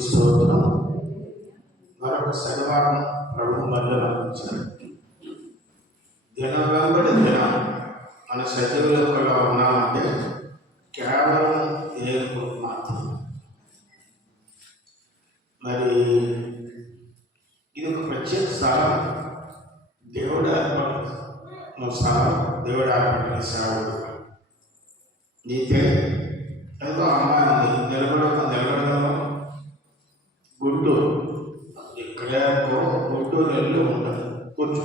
స్తోత్రం. మరొక శనివారం ప్రభు మధ్య అందించారు. దినం వెంబడి దినం మన సజీవులలో ఉన్నామంటే కేవలం దేవుడు మాత్రం. మరి ఇది ఒక ప్రత్యేక స్థలం, దేవుడు ఏర్పడిన స్థలం, దేవుడు ఏర్పడిన సేవలు. నీకే ఎంతో అమ్మాయి నిలబడడం గుంటూరు, ఇక్కడే గుంటూరు వెళ్ళి ఉంటుంది కూర్చో.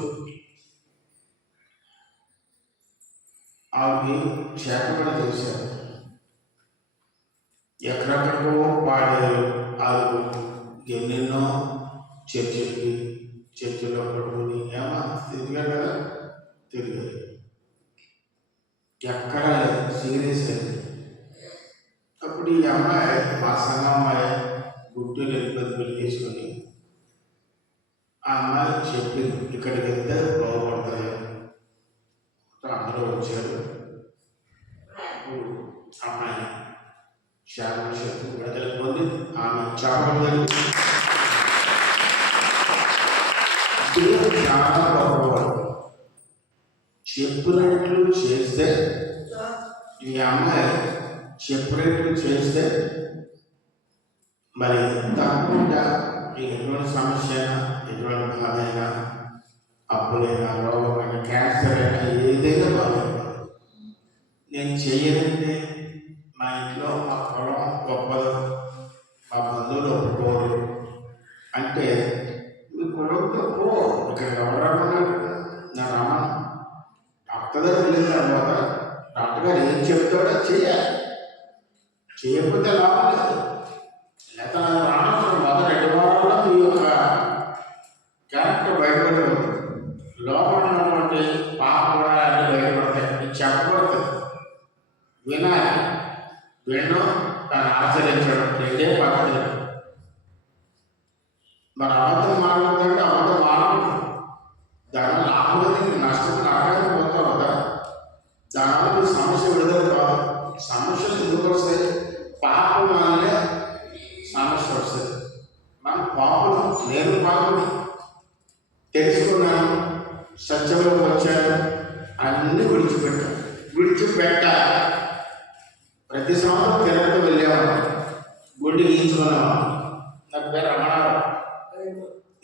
ఆమె చేపలు చేశారు, ఎక్కడెక్కడికో పాడారు. అది ఎన్నెన్నో చర్చిలో పడుకుని తిరిగారు కదా, తిరిగారు. ఎక్కడ సీరియస్ అయింది. అప్పుడు ఈ అమ్మాయి, మా సంఘం అమ్మాయి, గుంటూరు వెళ్ళిపోయి పెళ్లి చేసుకొని ఆ అమ్మాయి చెప్పింది, ఇక్కడికి వెళ్తే బాగుపడతాయి. అందరూ వచ్చారు. అమ్మాయి శారీరక విడుదల పొంది ఆమె చాపలు చాలా గొప్పవాడు. చెప్పినట్లు చేస్తే, ఈ అమ్మాయి చెప్పినట్లు చేస్తే మరి తప్పకుండా ఎటువంటి సమస్య అయినా, ఎటువంటి బాధ అయినా, అప్పులైనా, రోగమైనా, క్యాన్సర్ అయినా, ఏదైనా బాగుంటుంది. నేను చెయ్యనంటే మా ఇంట్లో మా పొలం గొప్పదు, మా బంధువులు ఒప్పుకోరు అంటే మీ కులంతో పో, ఇక్కడ ఎవరన్నా నా రమణ డాక్టర్ దగ్గర వెళ్ళిన తర్వాత డాక్టర్ గారు ఏం చెప్తాడో చేయాలి. చేయకపోతే లాభం లేదు. లేదా రావడం మొదటి 2 వారాల్లో మీ యొక్క క్యారెక్టర్ బయటపడుతుంది. లోపల ఉన్నటువంటి పాప కూడా అన్ని బయటపడతాయి. ఇది చెప్పబడుతుంది, వినాలి. వినడం, దాన్ని ఆచరించడం రెండే పద్ధతి. మరి అబద్ధం మాట్లాడుతుంటే అబద్ధం మాట్లాడు, దాని లాభం నష్టం నాకైనా పోతావు కదా. దానివల్ల సమస్య విడుదల కాదు. సమస్యలు ఎందుకు వస్తాయి? పాపం వల్లే సమస్య వస్తుంది. మనం పాపులు, నేను పాపుని తెలుసుకున్నాను, సత్యంలో వచ్చాను, అన్నీ విడిచిపెట్టాలి. ప్రతి సంవత్సరం తిరుపతి వెళ్ళేవాడు, గుండె గీయించుకున్నాము. నా పేరు రమణారావు.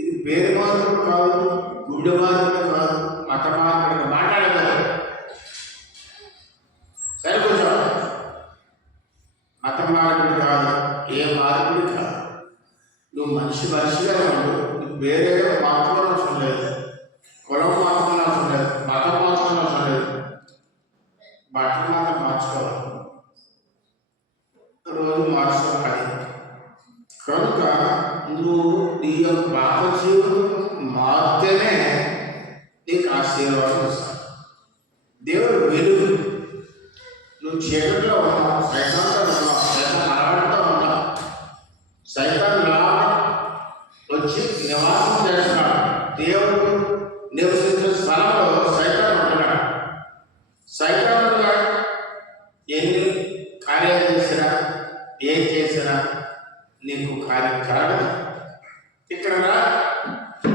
ఇది పేరు మార్పుడు కాదు, గుండె మార్పుడు కాదు, మత మార్పుడు మాట్లాడలేదు. సరే కూర్చో. మత మార్పుడు కాదు, ఏ మార్పుడు కాదు. నువ్వు మనిషిగా ఉండు. నువ్వు వేరే మార్పులు అవసరం లేదు, కులం మార్పులు అవసరం లేదు, మతం మార్చుకోవడం అవసరం లేదు. బట్టలు మాత్రం మార్చుకోవాలి, రోజు మార్చుకోవాలి. కనుక నువ్వు నీ యొక్క పాప జీవితం మారితేనే నీకు ఆశీర్వాదం వస్తాడు. దేవుడు వెలుగు. నువ్వు చీకట్లో ఉన్నావు, సైతాన్తో ఉన్నావు, సైతాన్ అలవాటుతో ఉన్నావు. సైతాన్ వచ్చి నివాసం చేస్తున్నాడు. దేవుడు నివసించిన స్థలంలో సైతాన్ ఉంటున్నాడు. సైతాన్ ఎన్ని కార్యాలు చేసినా, ఏం చేసినా నీకు కార్యం కలగదు. ఇక్కడ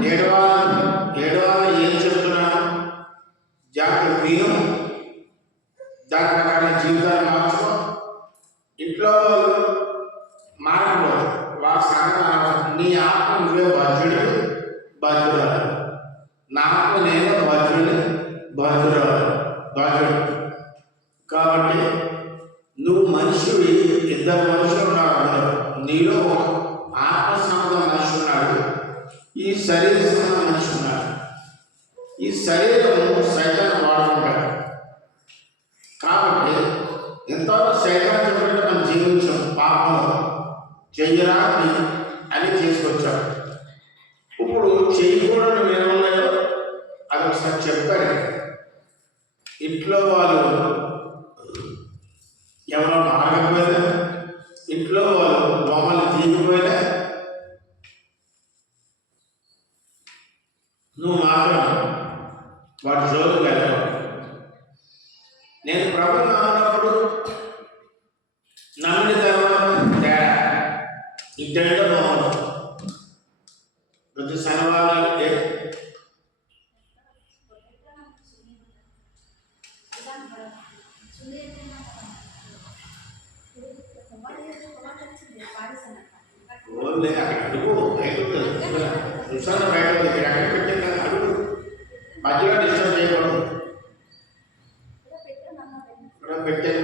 7 వారాలు ఏం చెప్తున్నాను జాగ్రత్త విను. దాని ప్రకారం జీవితాన్ని మార్చుకో. ఇంట్లో మారకూడదు. వాళ్ళ సంగతి నీ ఆత్మ నువ్వే బాధ్యురాలు. నా ఆత్మ నేను బాధ్యుడు. కాబట్టి నువ్వు మనిషివి, 2 మనుషులు ఉన్నారు. నీలో ఆత్మ సంబంధం మనిషి ఉన్నాడు, ఈ శరీర సంబంధం మనిషి ఉన్నాడు. ఈ శరీరం సైతాన్ని వాడుకుంటాడు. కాబట్టి ఎంతవరకు సైతాన్ని చెప్పినట్టు మనం జీవించాం, పాపంలో చెయ్యరాని అని చేసుకొచ్చాం. ఇప్పుడు చేయకూడదు ఏమున్నాయో అది ఒకసారి చెప్పారు. ఇంట్లో వాళ్ళు ఎవరో ఆగకపోయినా, ఇంట్లో వాళ్ళు బొమ్మలు తీయకపోయినా నువ్వు మాత్రం వాటి జోలికి వెళ్ళావు. నేను ప్రభుత్వం అన్నప్పుడు నమ్మిన తర్వాత ఇంటంటే బొమ్మలు ప్రతి శనివారం ఓన్లీ అక్కడ అడుగు బయట చూసాను బయట ఇక్కడ అక్కడ పెట్టింది అడుగు మధ్యలో డిస్టర్బ్ చేయకూడదు. పెట్టాను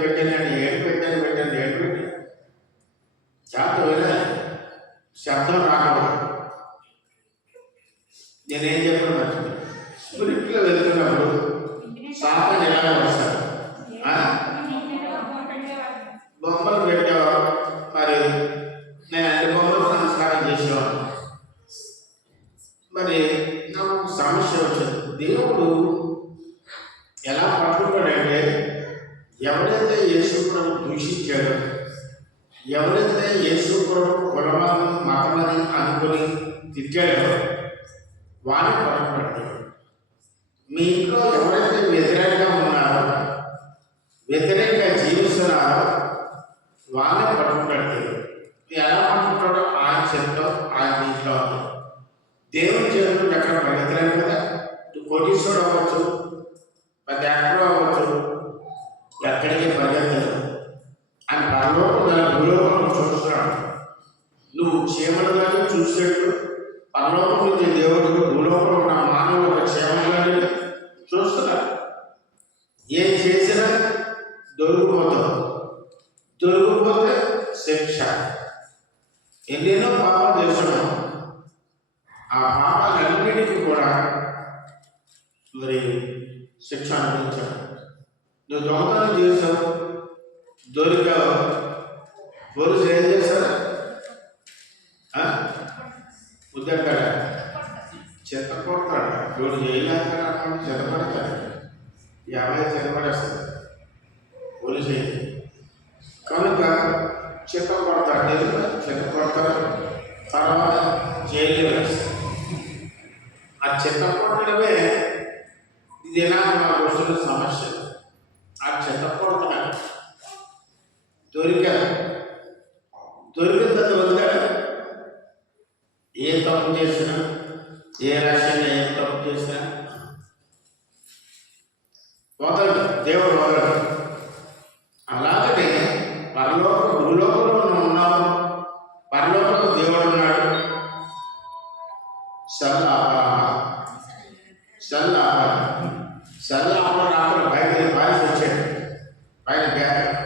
ఏడు పెట్టాను జాగ్రత్త వెళ్ళాలి, శబ్దం రాకూడదు. నేనేం చెప్పాను మర్చిపోయి స్పిరిట్లో వెళ్తున్నప్పుడు సాతాను ఎలా వస్తాడు, బొమ్మలు పెట్టేవాడు. మరి నేను అన్ని బొమ్మలకు నమస్కారం చేసేవాడు. మరి నాకు సమస్య వచ్చింది. దేవుడు ఎలా పట్టుకుంటాడంటే, ఎవరైతే యేసు ప్రభు దూషించాడో, ఎవరైతే యేసు ప్రభు కులమని మతమని అనుకుని తిట్టాడో వాడిని పట్టుకుంటాడు. మీ ఇంట్లో ఎవరైతే వ్యతిరేకంగా ఉన్నారో, వ్యతిరేకంగా జీవిస్తున్నారో వాళ్ళని పట్టుకుంటాడు. ఎలా పట్టుకుంటాడో ఆయన చెప్తాం, ఆయన ఇంట్లో ఉంది. దేవుని చేతులు ఎక్కడ పరిగెత్తలేము కదా. కోటీశ్వరుడు అవ్వచ్చు, పెద్ద యాక్టర్ అవ్వచ్చు, ఎక్కడికి పరిగెత్తలేదు. ఆయన పరలోకం భూలోకంలో చూస్తున్నాడు. నువ్వు క్షేమలుగానే చూసేట్టు పరలోకం నుంచి దేవుడు భూలోకంలో ఉన్న మానవుడు క్షేమంగానే చూస్తున్నాడు. ఏం చేసినా దొరికిపోతే శిక్ష. ఎన్నెన్నో పాపం చేస్తున్నాం. ఆ పాపాలన్నిటికీ కూడా మరి శిక్ష అనుభవించాడు. నువ్వు దొంగతనం చేసావు, దొరికావు, పోలీసులు ఏం చేస్తారు? ఉద్దెక్కడ చెత్త కొడతాడు. ఎవడు చేయలేక చెత్త పడతాడు, 50 చెత్త పడేస్తాడు పోలీసు. కనుక చెత్త కొడతాడు, చెత్త కొడతాడు, తర్వాత జైలు వేస్తారు. ఆ చెత్త కొట్టడమే ఇది నాకు వస్తున్న సమస్య. ఆ చెత్త కొడతాడు దొరికిన తర్వాత వదిలాడు. ఏ తప్పు చేసినా, ఏ రాష్ట్రంలో ఏ తప్పు చేసినా వదలడు, దేవుడు వదలడు. అలాగనే భూలోకంలో ఉన్నావు, పరలోకంలో దేవుడు ఉన్నాడు. సల్లాప రాత్రి బయట బారిసి వచ్చాడు. పైన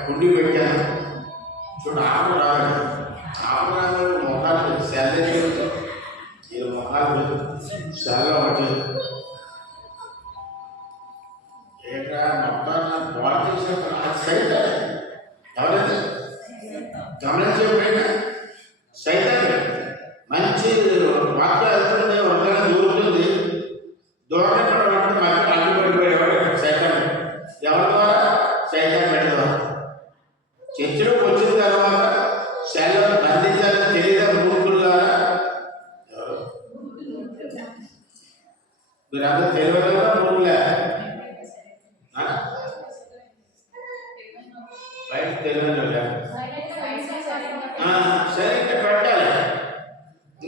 కుండి పెట్టాను చూడు. ఆకు రావాలి, మొఖాలు సెల్ల ఇది మొఖాలు సెల్ల ఒకటి ఏట్రా మొత్తాన్ని బాగా చేసినప్పుడు అది సైతాన్. ఎవరైతే గమనించకపోయినా సైతాన్ మంచి వాక్య వృద్ధంగా దూరుతుంది. దూరం మధ్య అడ్డుపడిపోయేవాడు సైతాన్. ఎవరి ద్వారా? సైతాన్ మెడ ద్వారా. చర్చలోకి వచ్చిన తర్వాత శైలం బంధించాలని తెలియదా మూర్ఖులారా? మీరందరూ తెలియదా మూర్ఖులే? బయట తెలియదు. సరిగ్గా పెట్టాలి.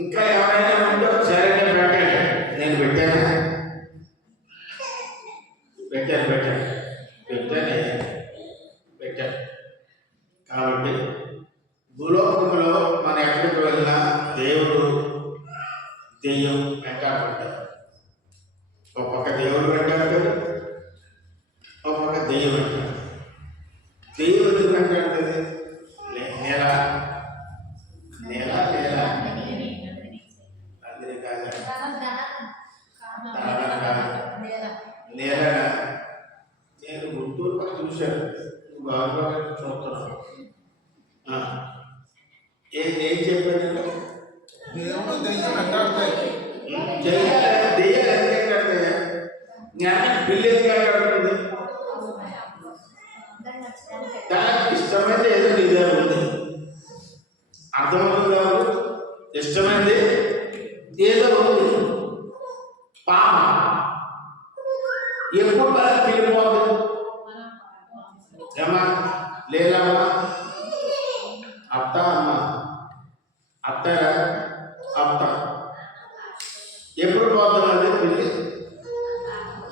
ఇంకా ఎవరైనా ఉందో సరిగ్గా పెట్టండి. నేను పెట్టాను. కాబట్టి భూలోకంలో మనం ఎక్కడికి వెళ్ళినా దేవుడు దెయ్యం వెంటాడుతుంటారు. ఒక పక్క దేవుడు వెంటాడుతాడు, ఒక పక్క దెయ్యం వెంటాడు. దెయ్యం ఎందుకు వెంటాడుతుంది? నేల అందరి కాదు, నేల. నేను గుంటూరు పక్క చూశాను, నువ్వు బాగా చూస్తున్నావు. ఏం చెప్పాను? దేవుడు దెయ్యం వెంటాడుతాయి. దెయ్యాలు ఎందుకు వెంటాడుతాయా? జ్ఞానం పిల్లి ఎందుకు వెంటాడుతుంది? దానికి ఇష్టమైంది ఏదో ఇదే ఉంది. అర్థమవుతుంది కాబట్టి ఇష్టమైంది ఏదో ఉంది. పామ ఎప్పుడు బాగా పిలిపోతుంది ఏమా? లేదమ్మా, అత్త అమ్మ, అత్త ఆపుతాం. ఎప్పుడు పోతుందండి పిల్లి?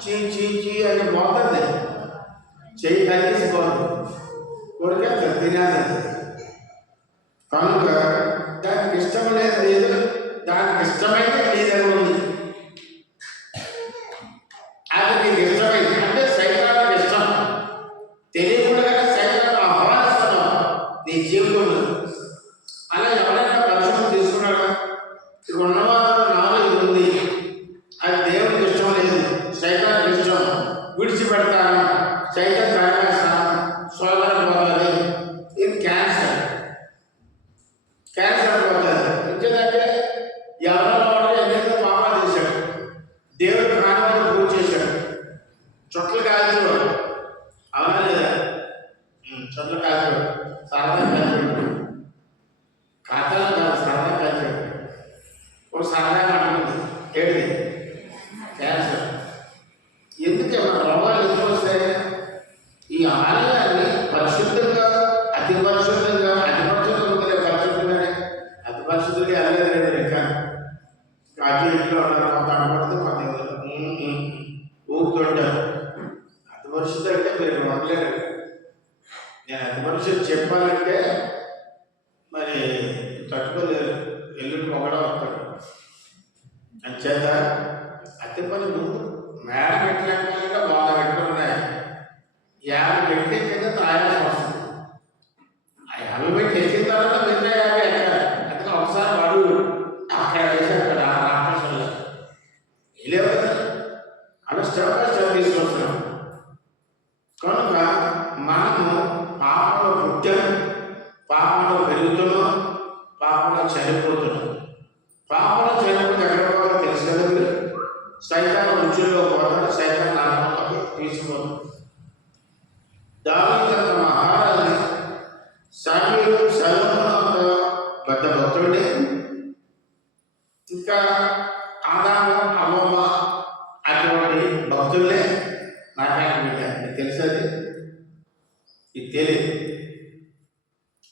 చీ చీ చీ అని పోతుంది, చెయ్యి కలిసి పోతుంది, కొరికే తినేది. కనుక దానికి ఇష్టం లేదు, దానికి ఇష్టమైతే నీ దగ్గర ఉంది. అది నీకు ఇష్టమైంది అంటే సైతానికి ఇష్టం, తెలియకుండా సైతాన్ని ఆహ్వానిస్తున్నావు నీ జీవితంలో. అలా ఎవరైనా పరిశ్రమ తీసుకున్నాడు, ఉన్నవారు నాలో ఇది ఉంది, అది దేవునికి ఇష్టం లేదు, సైతానికి ఇష్టం, విడిచిపెడతాను, సైతం తాగేస్తాను, సోదరు పోతుంది, ఇది క్యాన్సర్ పోతుంది. ఎందుకంటే ఎవరో ఎన్నో పాపాలు చేశాడు, దేవుడు కాని పూజ చేశాడు, చుట్టలు కాల్చేవాడు, అవునా లేదా? చుట్టలు కాల్చేవాడు, సరదా కాల్చేవాడు, ఖాతాలు కాదు సరదా కాల్చేవాడు. ఒక సరదాగా అంటుంది ఏడిది క్యాన్సర్. ఎందుకు రోగాలు ఎందుకు వస్తాయి? ఈ ఆలయాన్ని పరిశుద్ధంగా, అతి పరిశుద్ధంగా ఉందిలే, పరిశుద్ధంగానే అతి పరిశుద్ధులు వెళ్ళలేదు ఇంకా అతి ఇంట్లో ఉన్నారు, కొంత అనుకుంటుంది, కొంత ఊపుతుంటారు. అతి పరిశుద్ధి అంటే మీరు ఉండలేరు. నేను అతి పరిశుద్ధి చెప్పాలంటే మరి తట్టుకోలేరు, ఎల్లుండి ఒకడో వస్తాడు. అంచేత అతి పని ముందు మేడ పెట్టలేకపోయినా 100 మెట్లు ఉన్నాయి, 50 మెట్లు ఎక్కిన ఆయాసం వస్తుంది. ఆ 50 మెట్లు ఎక్కిన తర్వాత మిగతా 50 ఎక్కాలి. అందుకని ఒకసారి వాడు అక్కడ వేసాడు కదా రాక్షసులు వెళ్ళేవు కదా, అలా స్టెప్ బై స్టెప్ తీసుకొస్తున్నాం. కనుక మనము పాపంలో పుట్టాం, పాపంలో పెరుగుతున్నాం, పాపంలో చనిపోతున్నాం. పాపంలో చనిపోతే ఎక్కడ పోవాలో తెలుసు కదా మీరు? సైతాన్ రుచుల్లో పోతాడు, సైతాన్ నరకంలోకి తీసుకుపోతాడు. దావీదు తన ఆహారాన్ని సొలొమోను పెద్ద భక్తుడే, ఇంకా ఆదాము అమ్మమ్మ అటువంటి భక్తులే నాటకానికి పెట్టారు. మీకు తెలుసది? ఇది తెలియదు.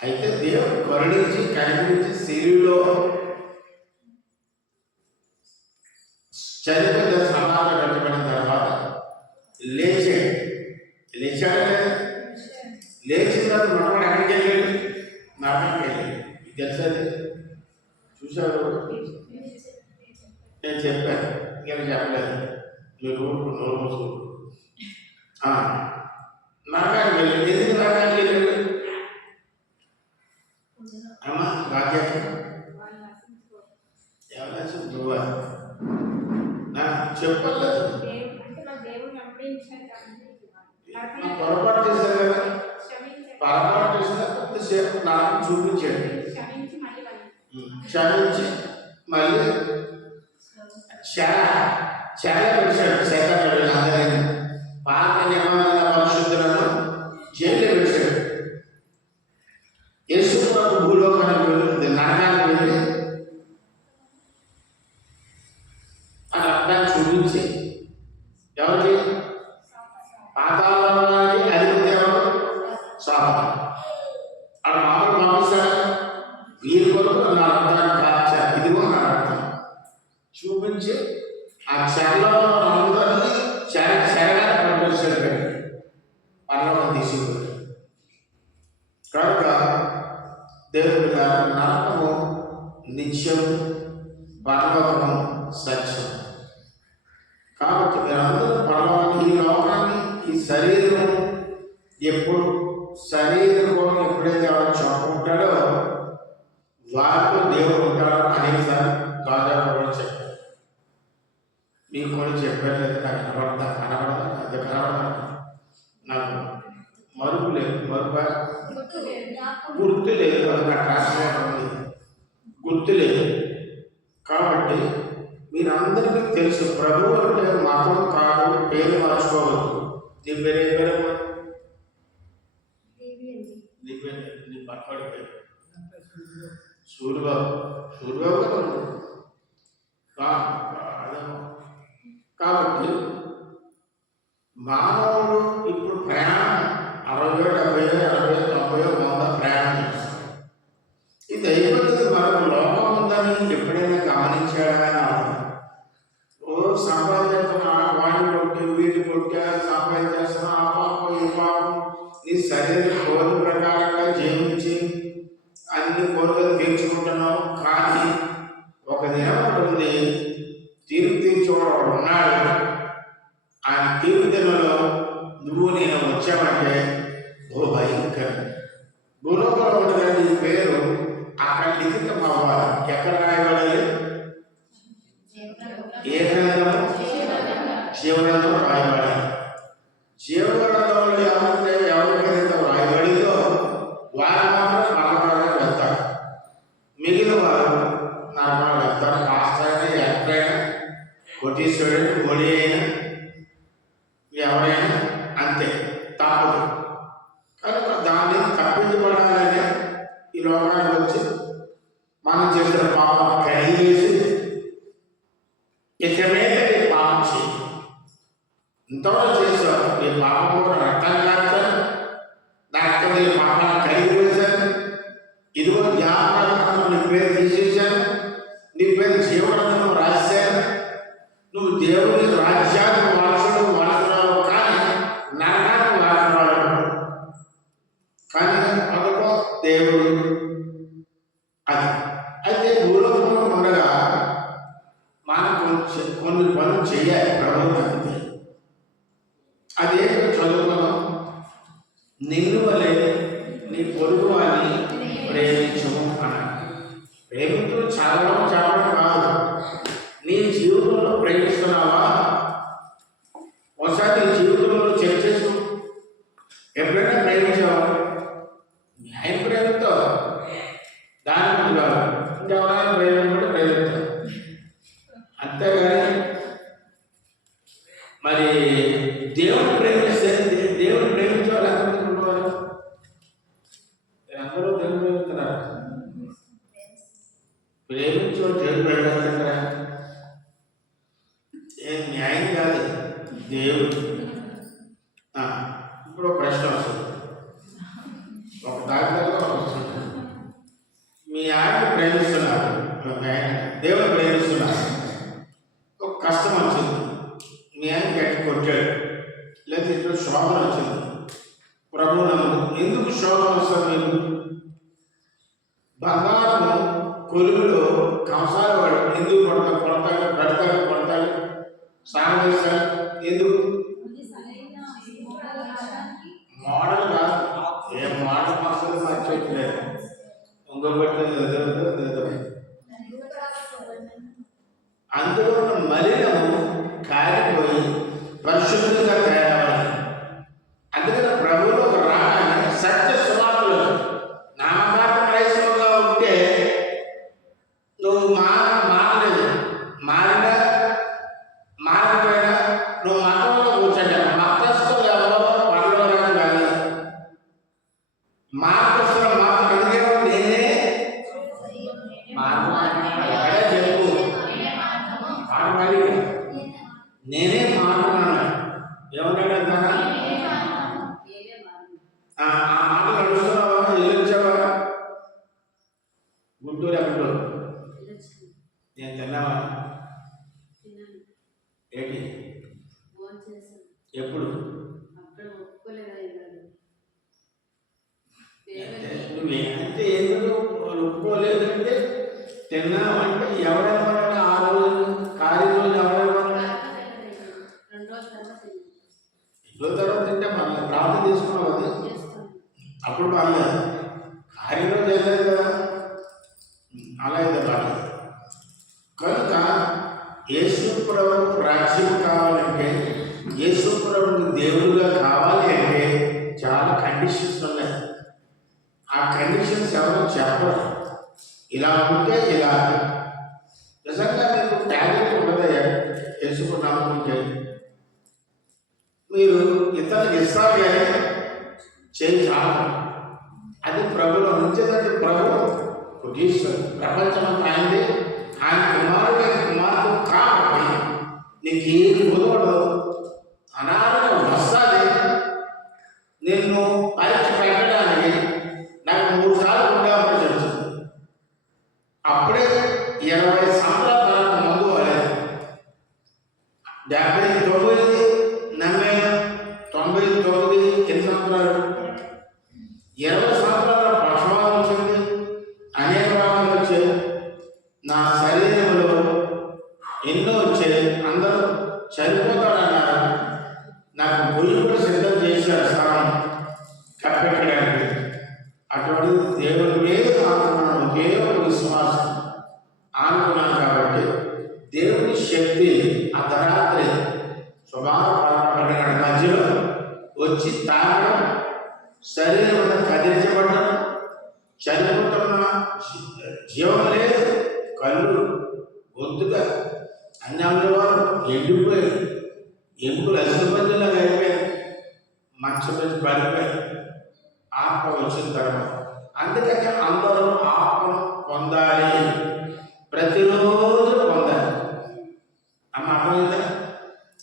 అయితే దేవుడు కరుణించి కనిపించి సిరిలో చనిపోయిన సమాధి పెట్టబడిన తర్వాత లేచాడు. లేచిన తర్వాత మనవాడు ఎక్కడికి వెళ్ళాడు? నరకానికి వెళ్ళాడు. ఇది తెలుసది? చూశాడు? నేను చెప్పాను, ఇంకా చెప్పలేదు, మీరు నోరు మూసుకో. నరకానికి వెళ్ళాడు. ఎందుకు నరకానికి వెళ్ళాడు? అమ్మా రాజ్యం ఎవరైనా నువ్వా చెప్పలేదు, పొరపాటు చేశారు కదా, పొరపాటు చేసిన కొద్దిసేపు నాకు చూపించాడు, క్షమించి మళ్ళీ చాలా విడిచాడు. సైతాను అందరినీ పాత నిబంధన పరిశుద్ధులను జైల్లో విడిచాడు. యేసు ప్రభు భూలోకానికి వెళ్ళి నరకానికి వెళ్ళి ఆ రక్తాన్ని చూపించి ఎవరికి? పాతాళానికి అధిపతి ఎవరు? సాతాను. అక్కడ మామూలు పంపిస్తాడు, వీరి కొరకు నా రక్తాన్ని కాల్చారు, ఇదిగో నా రక్తం చూపించి ఆ చెరలో అందరినీ చెరగా పంపించాడు, పర్లోకం తీసుకుపోయాడు. కనుక దేవుడి నరకము నిత్యం, పరలోకము సత్యం. కాబట్టి మీరందరూ పరలోకాన్ని, ఈ లోకాన్ని, ఈ శరీరం ఎప్పుడు శరీరం కోసం ఎప్పుడైతే ఎవరు చెప్పుకుంటాడో వారితో దేవుడు ఉంటాడు అనేసారి దాదాపు కూడా చెప్పారు. మీకు కూడా చెప్పారు లేదా? నాకు కనబడదా అది కనబడదా? నాకు మరుపు లేదు, గుర్తు లేదు, గుర్తు లేదు. కాబట్టి మీరందరికీ తెలుసు, ప్రభువు అంటే మతం కాదు, పేరు మార్చుకోవద్దు. నీ పేరు ఏ పేరు? నీ పక్కడి పేరు సూర్యబాబు కాబట్టి మానవుడు ఇప్పుడు ప్రయాణం 60, 70, 80, 90, 100 ప్రయాణం చేస్తాడు. ఇది అయిపోతుంది. మనకు లోకం ఉందని ఎప్పుడైనా మరణించాడా అని అర్థం. ఓ సంపాదిస్తున్నా వాడిని కొట్టి వీడిని కొట్టా సంపాదించేస్తున్నా ఆ పాపం ఈ పాపం నీ శరీర కోరిక ప్రకారంగా జీవించి అన్ని కోరికలు తీర్చుకుంటున్నావు. కానీ ఒక దినం ఒకటి ఉంది, తీర్పు తీర్చేవాడు ఉన్నాడు. ఆ తీర్పు దినంలో నువ్వు నేను వచ్చావంటే ఓ భయంకరం. భూలోకంలో ఉన్న నీ పేరు అక్కడ లిఖితం అవ్వాలి. ఎక్కడ రాయబడాలి? ఏ గ్రంథం? జీవగ్రంథం రాయబడాలి. జీవగ్రంథంలో ఎవరికైతే రాయబడిందో వారు మాత్రం నరకాలకు వెళ్తారు. మిగిలిన వారు నరకాలకు వెళ్తారు. మాస్టర్ అయినా ఎక్కడైనా కోటీశ్వరుడు కోడి అయినా ఎవరైనా అంతే, తప్పదు. కనుక దాన్ని తప్పించబడాలని ఈ లోకానికి వచ్చి మనం చేసిన పాపం కడిగేసి ఇక మీద నీ పాపం చేయి. ఇంతవరకు చేశావు, నీ పాపం కూడా రక్తం కాచాను, నా రక్తం నీ పాపాన్ని కడిగి వేశాను. ఇదిగో జ్ఞాపకాలను నీ పేరు తీసేశాను, నీ పేరు జీవనంలో రాశాను. నువ్వు దేవుని రాజ్యానికి వారసుడు వారసురాలు, కానీ నరకానికి వారసురాలు. కానీ మొదట దేవుడు అది. అయితే భూలోకంలో ఉండగా మనం కొన్ని పనులు చేయాలి ప్రభుత్వానికి. అదేంటో చదువుకున్నాం. నిన్ను వలె నీ పొరుగు అని ప్రేమించము అన్నాడు. ప్రేమించడం చదవడం చెప్పడం కాదు, నీ జీవితంలో ప్రేమిస్తున్నావా? ఒకసారి నీ జీవితంలో చెక్ చేసుకో. ఎప్పుడైనా ప్రేమించావా? న్యాయం ప్రేమతో దాని ముందు కాదు, ఇంకెవరైనా ప్రేమ కూడా ప్రేమిస్తాం. అంతేగాని మరి దేవుని ప్రేమిస్తే దేవుని ప్రేమించే వాళ్ళు ఎంతమంది ఉండేవారు? అందరూ దేవుని ప్రేమిస్తున్నారు. ప్రేమించే దేవుని ప్రేమిస్తున్నారా? ఏం న్యాయం కాదు దేవుడు. ఇప్పుడు ప్రశ్న వస్తుంది, ఒక డాక్టర్గా వస్తుంది. మీ ఆయన ప్రేమిస్తున్నారు, దేవుడు ప్రేమిస్తున్నారు. ఒక కష్టం వచ్చింది, మీ ఆయన గట్టి కొట్టాడు, లేదా ఇంట్లో శోభన వచ్చింది. ప్రభు నమ్ము. ఎందుకు శోభన వస్తుంది? మీకు బంగారం కొలువులో కంసాల వాడు ఎందుకు కొడతాడు స్నానం చేస్తాడు. ఎందుకు? మోడల్ కాదు, ఏ మోడల్ మాస్టర్ మర్చిపోలేదు. ఇంకొకటి అందులో ఉన్న మలినము కారిపోయి పరిశుద్ధంగా తయారవ్వాలి. అందుకని ప్రభువులో రాగానే సత్య సువార్తలు నామకార్థ క్రైస్తవుగా ఉంటే నువ్వు మారలేదు, మారకపోయినా నువ్వు మతంలో కూర్చోండి. మతస్థులు ఎవరో పడవరాని కానీ మార్గస్థుల మాత్రం ఎందుకంటే నేనే మార్గం చెప్పు. నేనే మారుతున్నాను ఏమన్నాడు? అంటారా ఆ మాట నడుస్తున్నావా? వెళ్ళొచ్చావా? గుంటూరు ఎప్పుడు నేను తిన్నావా? ఏంటి? ఎప్పుడు? నువ్వేంటే ఎందుకు ఒప్పుకోలేదంటే తిన్నావంటే ఎవరెవరైనా ఆ రోజు కార్యక్రమం ఎవరెవరైనా ఇంట్లో తర్వాత తింటే మనం ప్రార్థన చేసుకున్నాం, అది అప్పుడు బాగాలేదు. కార్యంలో చేయలేదు కదా, అలా అయితే బాగాలేదు. కనుక యేసుప్రభు రాజ్యం కావాలంటే, యేసుప్రభుని దేవుడుగా కావాలి అంటే చాలా కండిషన్స్ ఉన్నాయి. ఆ కండిషన్స్ ఎవరు చెప్పరు. ఇలా ఉంటే ఇలా. నిజంగా మీకు టాలెంట్ ఉండదయ్యా తెలుసుకున్నాముంటే మీరు ఇతరులకు ఇస్తారు కానీ చేయి చాలు. అది ప్రభులో ఉంచేదంటే ప్రభు కోటీశ్వరుడు, ప్రపంచం ఆయనది. ఆయన కుమార్తె కాబట్టి నీకేం కుదరదు, అనారోగ్యం వస్తుంది. నిన్ను పరీక్ష పెట్టడానికి నాకు 3 సార్లు ఉండాలని చెప్తుంది. అప్పుడే 20 సంవత్సరాల నా శరీరంలో ఎన్నో వచ్చాయి, అందరూ చనిపోతారన్నారు. నాకు గొయ్యి కూడా సిద్ధం చేశారు స్థానం కప్పెట్టడానికి. అటువంటి దేవుడి మీద ఆనుకున్నాను, ఒకే ఒక విశ్వాసం ఆనుకున్నాను. కాబట్టి దేవుని శక్తి అర్ధరాత్రి స్వభావ మధ్యలో వచ్చి తాగడం, శరీరం కదిలించబడడం, చనిపోతున్న జీవం లేదు, కళ్ళు గొంతుగా అన్ని అంగవారు ఎండిపోయి ఎముకలు అసిపంజలాగా అయిపోయాయి, మంచం నుంచి పడిపోయి ఆత్మ వచ్చిన తర్వాత. అందుకని అందరూ ఆత్మను పొందాలి, ప్రతిరోజు పొందాలి. అమ్మ అర్థమైందా?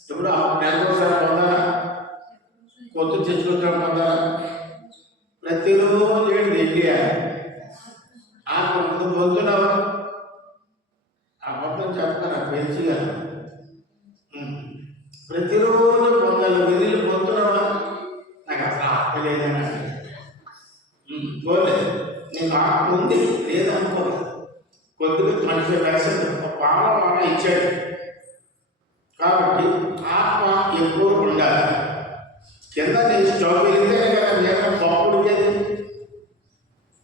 ఇప్పుడు నెలకోసారి పొందాలా, కొత్త తెచ్చుకుంటాం పొందాలా? ప్రతిరోజు ఏంటి తెలియాలి. ఆత్మ ముందు పొందుతున్నావా? అబద్ధం చెప్పరా పెంచిగా ప్రతిరోజు పొందాలి. విధులు పొందుతున్నావా? నాకు అసలు ఆత్మ లేదని పోలేదు. నీకు ఆత్మ ఉంది లేదనుకోలేదు. కొద్దిగా 25% ఒక పాల ఇచ్చాడు. కాబట్టి ఆత్మ ఎక్కువ ఉండాలి. కింద నీ స్టవ్ వెళ్తే కదా నేను పప్పుడికేది.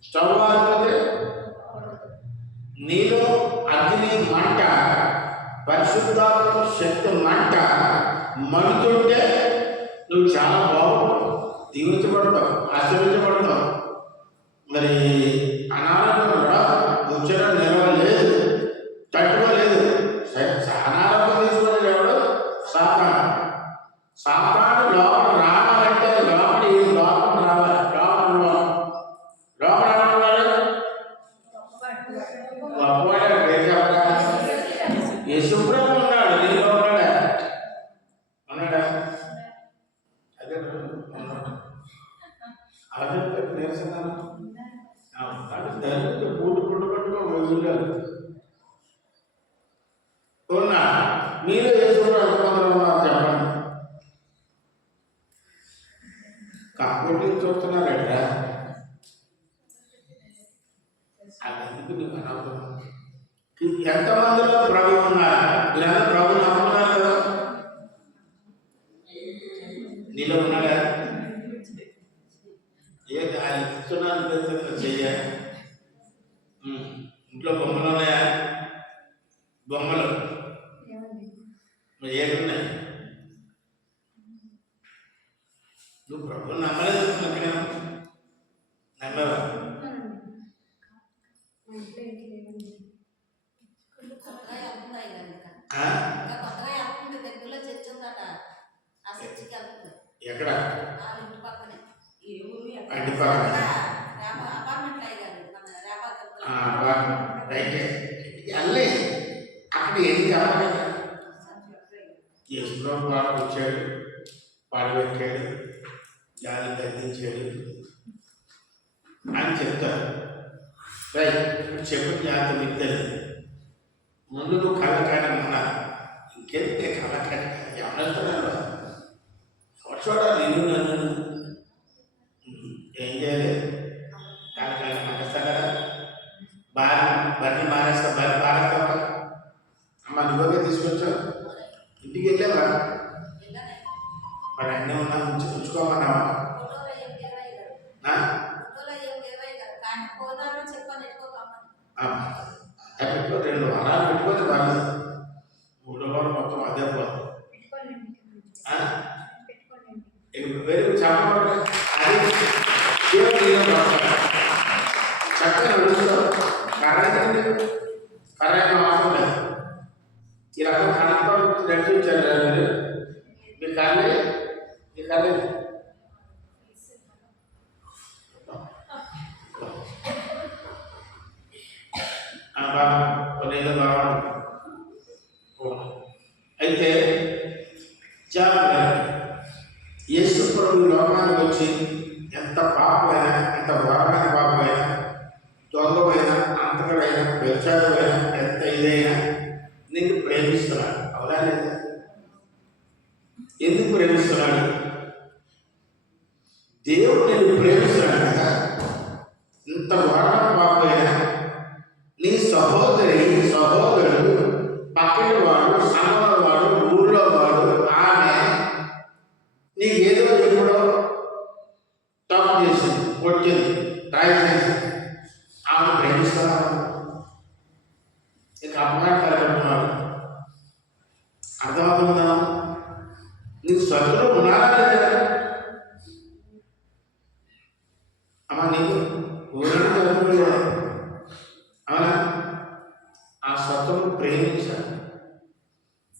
స్టవ్ ఆగిపోతే నీలో అగ్ని మంట, పరిశుద్ధాత్మ శక్తి మంట మండుతుంటే నువ్వు చాలా బాగుంటావు, దీవించబడతావు, ఆశీర్వించబడతావు. మరి అనారోగ్యం కూర్చొని నిలవలేదు, తట్టుకోలేదు. అనారోగ్యం తీసుకుని ఎవడు? సాతాను లోపల రావాలంటే లోపల ఈ లోపల రావాలి. లోపల గొప్పవాడు యశుభ్రంగా ఉన్నాడు. నీలో ఉన్నాడా? అదే అదే నేర్చున్నాను. ధైర్యంతో పూట పట్టుకో వెళ్ళారు. ఉన్నా మీరు యశుభ్రం ఎంతమంది ఉన్నారు చెప్పండి. కాబట్టి చూస్తున్నారట. అదెందుకు నీకు అనవసరం? ఎంతమందిలో ప్రభు ఉన్నారు? మీరందరూ ప్రభుని నమ్ముతున్నారు కదా? నీలో ఉన్నాడా? ఏది ఆయన ఇస్తున్నాను చెయ్య. ఇంట్లో బొమ్మలు ఉన్నాయా? బొమ్మలు ఏమున్నాయి? నువ్వు ప్రభుని నమ్మలేదు. నమ్మవా? ఎక్కడ? ఇంటి పక్కన అల్లే అక్కడ ఏది కావాలి? యేసుప్రభు పాట వచ్చాడు, పాడబెట్టాడు, జాలి తగ్గించాడు అని చెప్తారు. రైట్, చెప్పిన జాగ్రత్త విద్యలు ముందు నువ్వు కళాకారం అన్నారు. ఇంకెందుకే కళాకారం? ఎవరేస్తున్నారు? ఎవరు చూడాలి? నిన్ను నన్ను ఏం చేయాలి? కళాకారం మానేస్తా కదా. బర్రెని మానేస్తా, బర్రె పారేస్తావా? అమ్మ నువ్వే తీసుకొచ్చావు, ఇంటికి వెళ్ళావా? మరి అన్నీ ఉన్నా ఉంచుకోమన్నావా? పెట్టుకో, 2 వారాలు పెట్టుకోవచ్చు వాళ్ళు. 3వ వారం మొత్తం అదే పోతుంది. వేరే చెప్పండి. అది చక్కగా నడుస్తావు. కర్రైన అవసరం లేదు. ఈ రకం కనపడ నడిపించారు మీరు. మీ కర్రీ బాగా బాగుంటుంది. అయితే యేసు ప్రభు లోకానికి వచ్చి ఎంత పాపమైనా, ఎంత ఘోరమైన పాపమైనా, దొంగమైనా, అంతకుడైనా, వ్యభిచారుడైనా, ఎంత ఇదైనా నిన్ను ప్రేమిస్తున్నాడు. అవునా లేదా? ఎందుకు ప్రేమిస్తున్నాడు? దేవుడు నిన్ను ప్రేమిస్తున్నాడు కదా. ఇంత ఘోరమైన పాపమైనా నీ సహోదరి ఇక అమ్మగారు తలపెట్టుకున్నారు. అర్థమవుతుందా? నీకు శత్రువు ఉన్నారా లేదా? అమ్మా నీకు ఊరిని శత్రువు లేదా? అవునా? ఆ శత్రువు ప్రేమించాలి.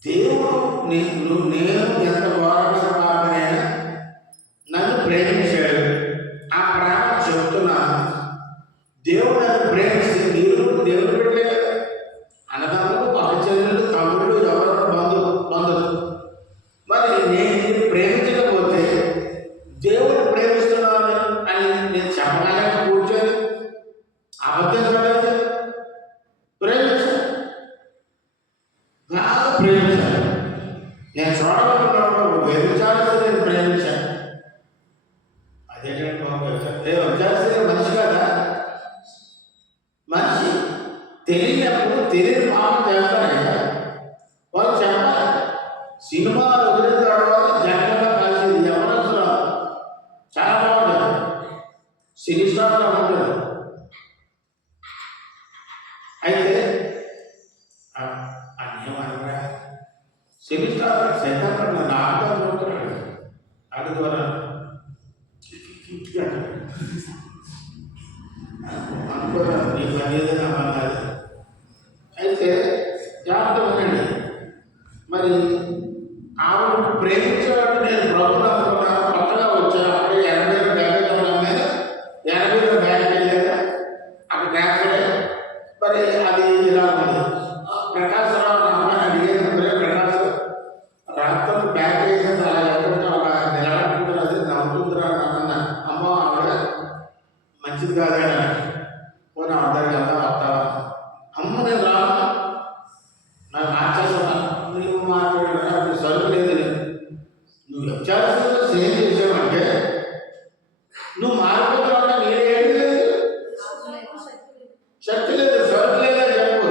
దేవుడు నేను ఎంత ఘోరమైన పాపనైనా నన్ను ప్రేమించాడు. ఆ ప్రేమ చెప్తున్నాను. దేవుడు నన్ను ప్రేమిస్తే మీరు దేవుడు పెట్టే అన్నదమ్ములు, పక్కచెల్లెలు, తమ్ముళ్ళు, ఎవరో బంధువులు. మరి నేను ప్రేమించకపోతే దేవుడు ప్రేమిస్తున్నాను అని నేను చెప్పగలను. కూర్చొని అబద్ధం చూడాలి. ప్రేమించాలి, బాగా ప్రేమించాలి. నేను చూడగలుగుతున్నప్పుడు వ్యభిచారిస్తే నేను ప్రేమించాను. అదేంటంటే బాబు వ్యభిచారిస్తే మనిషి కదా. మనిషి తెలియనప్పుడు తెలియని పాపం చేస్తారు కదా. వాళ్ళు చెప్పాలి. సినిమాలు వదిలిన తర్వాత జనంగా కలిసి ఎవరు చాలా బాగుంటుంది. సినీ స్టార్లో ఉంటుంది. అయితే అన్యమనగా సినీ స్టార్ సైతం నాటకం చూస్తున్నాడు. అటు ద్వారా అనుకోరా నీకు అనేదైనా అన్నది. అయితే జాగ్రత్త ఉండండి. మరి ఆవిడ ప్రేమించేవాడు నేను ప్రభుత్వం అనుకున్నాను. కొత్తగా వచ్చాను. అప్పుడే 80 మీద 80 బ్యాంక్ వెళ్ళాను. అక్కడ ట్రాన్స్ఫర్. మరి అది ఇలా ఉంది. ప్రకాశరావు నా అమ్మాయిని అడిగేది ప్రకాశం రాత్రులు బ్యాంక్ వేసేది అలా ఎక్కడికి ఒక నిలబడుకుంటున్నది. నవ్వుతుందిరా అన్న. అమ్మ ఆవిడ మంచిది కాదా? పోనీ అందరికి అంతా వస్తావా? అమ్మ నేను రాను, నాకు మార్చేస్తున్నా. నువ్వు మాట్లాడు సరుకు లేదు. నువ్వు వ్యభిచారిస్తున్నా సేమ్ చేసావంటే నువ్వు మారిపోతావు. నేనేది లేదు, శక్తి లేదు, సరుకు లేదా చెప్పు.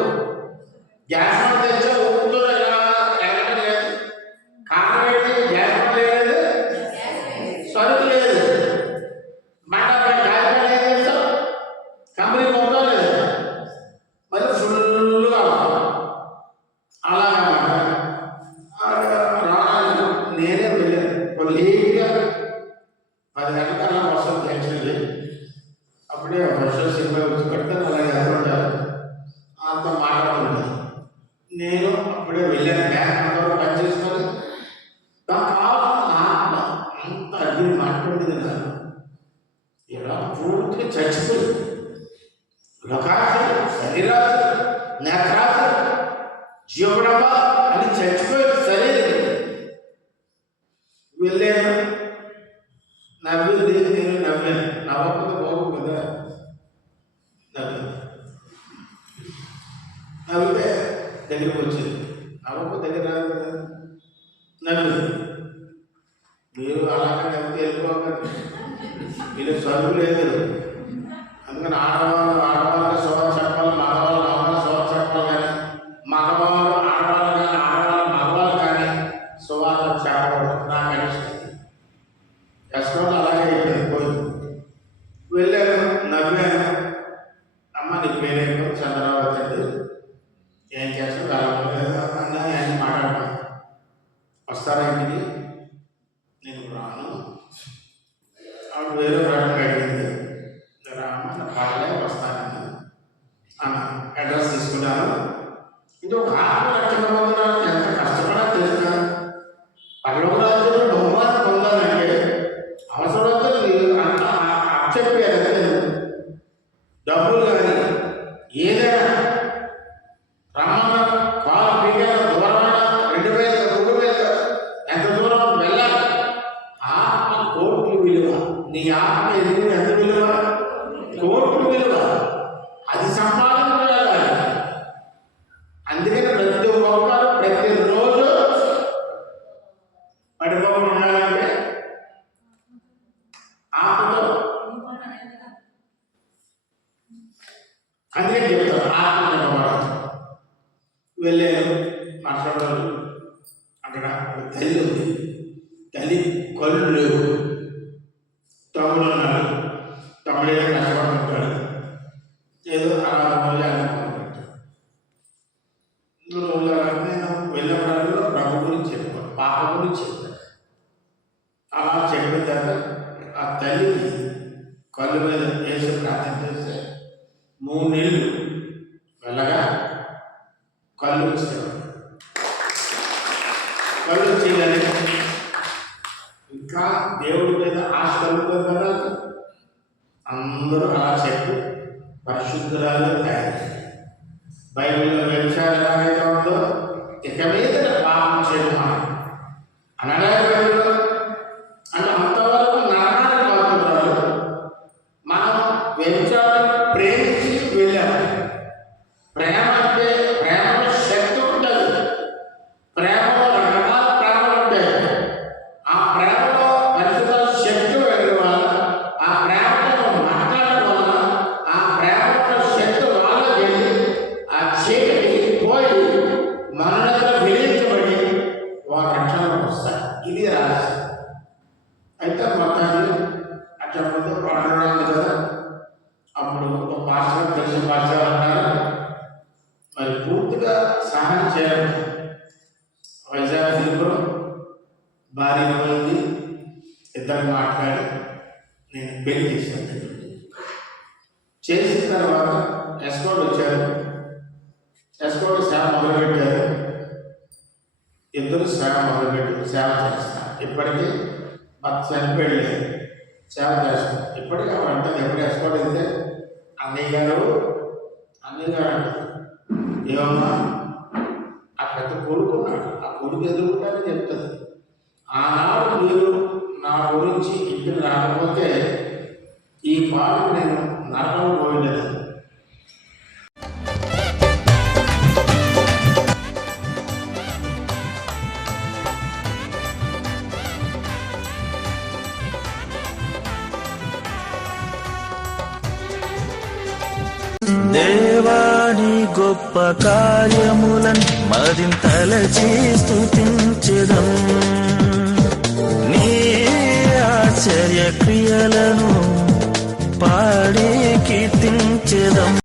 గ్యాస్ బండ తెచ్చా ఊపుతున్నా ఎలగటం లేదు. కారణం ఏంటి? గ్యాస్ బండ లేదు, సరుకు లేదు. మాట గాయపడి ఏం చేస్తావు? కంపెనీ మొత్తం లేదు. మరి ఫుల్గా అలాగన్నమాట. నేనే వెళ్ళాను. లేట్గా 10 గంటలకు అలా వస్తుంది యాక్చువల్లీ. అప్పుడే వర్షం సినిమా వచ్చి పెడతాను. అలాగే ఎదురుంటారు. అంతా మాట్లాడుతుంది. నేను అప్పుడే వెళ్ళాను. బ్యాంక్ అందరూ పనిచేసుకొని నాకు కావాల్సిన ఆత్మ అంత అగ్ని మాట్లాడింది. నాకు ఇలా పూర్తిగా చచ్చిపోయింది. లోకాలు, శరీరాలు, నేత్రాలు, జీవనమ అని చచ్చిపోయింది. శరీరం వెళ్ళాను. నవ్వింది. నేను నవ్వాను. నవ్వకపోతే బాగు కదా. నవ్వితే దగ్గరికి వచ్చింది. నవ్వకపోతే దగ్గర రాదు కదా. నవ్వింది. మీరు అలాగే నవ్వితే వెళ్ళిపోకండి. వీళ్ళు చదువు లేదు. అందుకని ఆడవాళ్ళకి శోభ చెప్పాలి, మగవాళ్ళు శోభ చెప్పాలి. కానీ మగవాళ్ళు ఆడవాళ్ళు కానీ ఆడవాళ్ళు మగవాళ్ళు కానీ శుభార్త చెప్పకూడదు. నాకు అనిపిస్తుంది. కష్టంలో అలాగే అయిపోయింది. పోయింది. వెళ్ళాను, నవ్వాను. అమ్మ నీ పేరేమో చంద్రావతి అండి, ఏం చేస్తాను అన్న ఆయన మాట్లాడుతున్నాను. వస్తారా ఇంటికి? నేను రాను. ఆవిడ వేరే రకంగా అడిగింది. రామ్మ పాలే వస్తాను అన్న. అడ్రస్ తీసుకున్నాను. ఇది ఒక ఆత్మరక్షణ పొందడానికి ఎంత కష్టపడా తెలుసుకున్నాను. పర్లోకరాజ్యంలో బహుమానం పొందాలంటే అవసరమైతే అంత అప్పచెప్పారు. డబ్బులు కానీ ఏదైనా రమ్మన్నా కాలు పీకాల దూరమైన 2000 3,000 ఎంత దూరం వెళ్ళాలి. ఆత్మ కోట్లు విలువ. నీ ఆత్మ ఎంత విలువ? కోట్లు విలువ. అది సంపాదన వెళ్ళాలి. అందుకని ప్రతి ఒక్కరు ప్రతిరోజు పడిపోకుండా ఉండాలంటే ఆత్మతో. అందుకే చెప్తారు ఆత్మ నిలబడాలి. వెళ్ళాను. మాట్లాడాలి. అక్కడ తల్లి ఉంది. తల్లి కళ్ళు లేవు. తమ్ముడు ఉన్నాడు. తమ్ముడు ఏదో కష్టపడుతుంటాడు. ఏదో అలా మొదలు. నేను వెళ్ళినప్పుడు ప్రభు గురించి చెప్పాను, పాప గురించి చెప్పాను. అలా చెప్పిన తర్వాత ఆ తల్లికి కళ్ళు మీద వేసి ప్రార్థన చేస్తే 3 నెలలు వెళ్ళగా కళ్ళు వచ్చేవాడు. కళ్ళు వచ్చేయాలి, ఇంకా దేవుడి మీద ఆశ కలుగుతుంది కదా. అందరూ అలా చెప్పు పరిశుద్ధురాలు తయారు. బైబిల్లో వ్యభిచారం ఎలాగైతే ఉందో ఇక మీద పాపం చేయడం అనగా బైబిల్లో అంటే అంతవరకు నరకానికి పోతున్నారు. మనం వ్యభిచారం ప్రేమించి వెళ్ళాము. ప్రేమ అంటే ప్రేమలో శక్తి ఉంటుంది. ప్రేమలో రకరకాల ప్రేమలు ఉంటాయి. ఆ ప్రేమలో పరిశుద్ధ శక్తి వెళ్ళడం వల్ల, ఆ ప్రేమలో మాట్లాడడం వల్ల, ఆ ప్రేమలో శక్తి వాళ్ళకి వెళ్ళి ఆ చీకటి పోయి మనలో విలీనపడి వారి రక్షణలో వస్తాయి. ఇది రహస్యం. అయితే మొత్తాన్ని అట్లా ముందు పాడరాదు కదా. అప్పుడు ఒక పాస్టర్ తెలిసిన పాస్టర్ అన్నారు, మరి పూర్తిగా సహాయం చేయాలి. వైజాగ్ దిగులో భార్య పోయింది, ఇద్దరు మాట్లాడి నేను పెళ్లి చేశాను. చేసిన తర్వాత ఎస్కోట్ వచ్చారు. ఎస్కోట్ సేవ మొదలుపెట్టారు. ఇద్దరు సేవ మొదలుపెట్టారు. సేవ చేస్తారు. ఇప్పటికీ భర్త చనిపోయి సేవ చేస్తారు. ఇప్పటికీ అంటే ఎప్పుడు ఎస్కోట్ వెళ్తే అన్నయ్య గారు అంటారు. ఏమన్నా ఆ పెద్ద కొడుకున్నాడు, ఆ కొడుకు ఎదుర్కొంటే చెప్తుంది, ఆనాడు మీరు నా గురించి ఇంటికి రాకపోతే ఈ పాలు నేను నరకం పోయలేదు. దేవాని గొప్ప కార్యములను మరింతలచి స్తుతించెదం, నీ ఆశ్చర్య క్రియలను పాడి కీర్తించెదం.